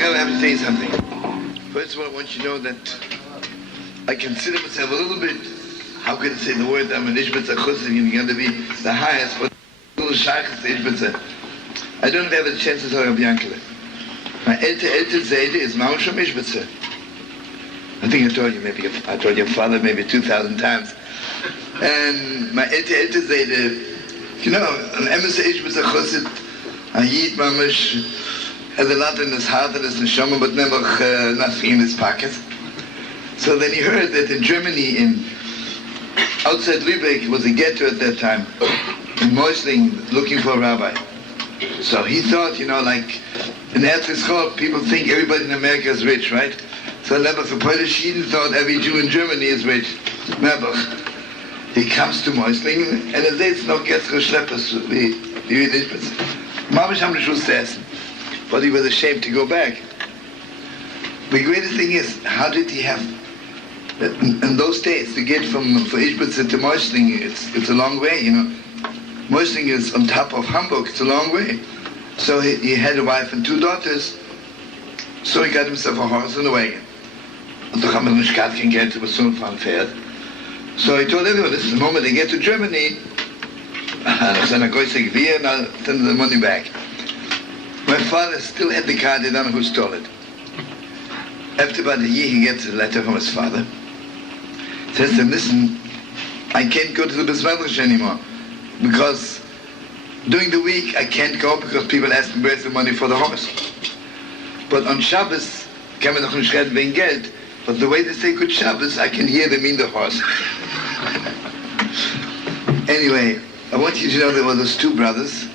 have to say something. First of all, I want you to know that I consider myself a little bit, how can I say the word, I'm an Ishbitza chusik, and you're going to be the highest, but a little shaykhs to Ishbitza. I don't have a chance to talk about Yankele. My elder Zayde is Mausham Ishbitza. I think I told your father maybe 2,000 times. And my elder Zayde, you know, an emissary Ishbitza chusik, a Yid Mamish, has a lot in his heart and his neshama, but never nothing in his pocket. So then he heard that in Germany, outside Lübeck, was a ghetto at that time, in Meusling, looking for a rabbi. So he thought, you know, like in Eretz Yisrael, people think everybody in America is rich, right? So never for Polish Yidden thought every Jew in Germany is rich. Never. He comes to Meusling, and er says, no, gestern schleppers, wie Ishbitza. Mamish haben nicht was zu essen. But he was ashamed to go back. The greatest thing is, how did he have, in those days, to get from Ishbitza to Meusling, it's a long way, you know. Meusling is on top of Hamburg, it's a long way. So he had a wife and 2 daughters, so he got himself a horse and a wagon. Und doch haben wir nicht gehabt, kein Geld, was so ein Pferd. So he told everyone, this is the moment they get to Germany, I'll send a größere Gewehr and I'll send the money back. My father still had the car, they don't know who stole it. After about a year, he gets a letter from his father. He says to him, listen, I can't go to the Bismadrash anymore, because during the week I can't go because people ask me where's the money for the horse. But on Shabbos, kann man doch nicht reden wegen Geld, but the way they say good Shabbos, I can hear them in the horse. Anyway, I want you to know there were those 2 brothers,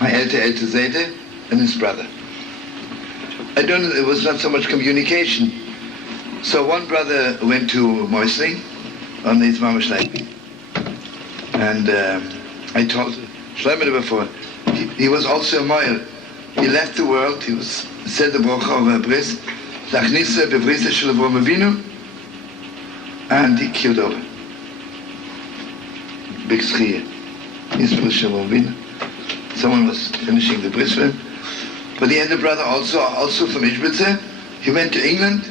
my elder Zayde, and his brother. I don't know, there was not so much communication. So one brother went to Meusling on his mama's life. And I told Shlomo before, he was also a Moyer. He left the world, he was said the bracha of Bris, Lachnisse bevrisse shel Avraham Avinu, and he killed over. Big schia. His bris shel Avraham Avinu. Someone was finishing the bris for him. But he had a brother also from Ishbitza. He went to England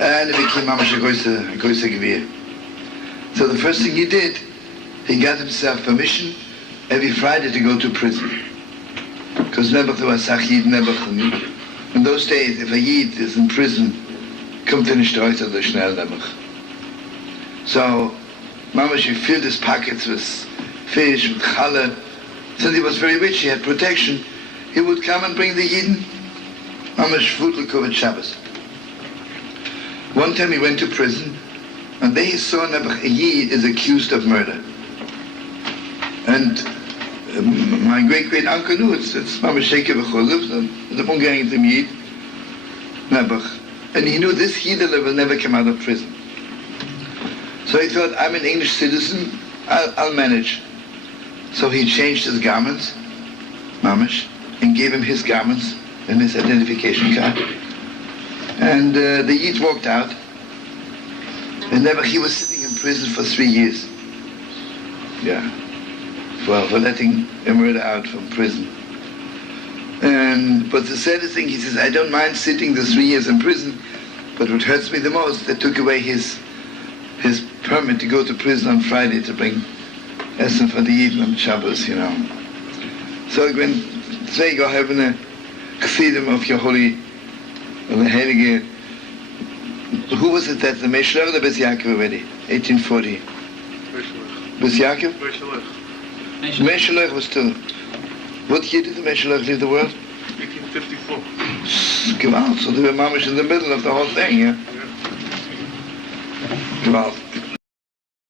and he became Mamash a Goysa Gewehr. So the first thing he did, he got himself permission every Friday to go to prison. Because never there was Yid, never. In those days, if a Yid is in prison, kommt nicht raus, also schnell never. So Mamash, he filled his pockets with fish, with challah. Since he was very rich, he had protection. He would come and bring the Yidden Mamash food l'kovet Shabbos. One time he went to prison, and there he saw a Yid is accused of murder. And my great uncle knew it's Mamash Sheker v'cholav, the Hungarian Yid, Nebuch. And he knew this Yid will never come out of prison. So he thought, I'm an English citizen, I'll manage. So he changed his garments, Mamash, and gave him his garments and his identification card. And the Yid walked out. And he was sitting in prison for 3 years. Yeah, for letting a murder out from prison. But the saddest thing, he says, I don't mind sitting the 3 years in prison, but what hurts me the most, they took away his permit to go to prison on Friday to bring Essen for the Yid on Shabbos, you know. So when they go having a Chassidim of your holy, of the Heilige, who was it that the Meshler or the Bes Yaakov already? 1840. Bes Yaakov? Meshler was still. What year did the Meshler leave the world? 1854. Gewalt, so they were mamish in the middle of the whole thing, yeah? Gewalt.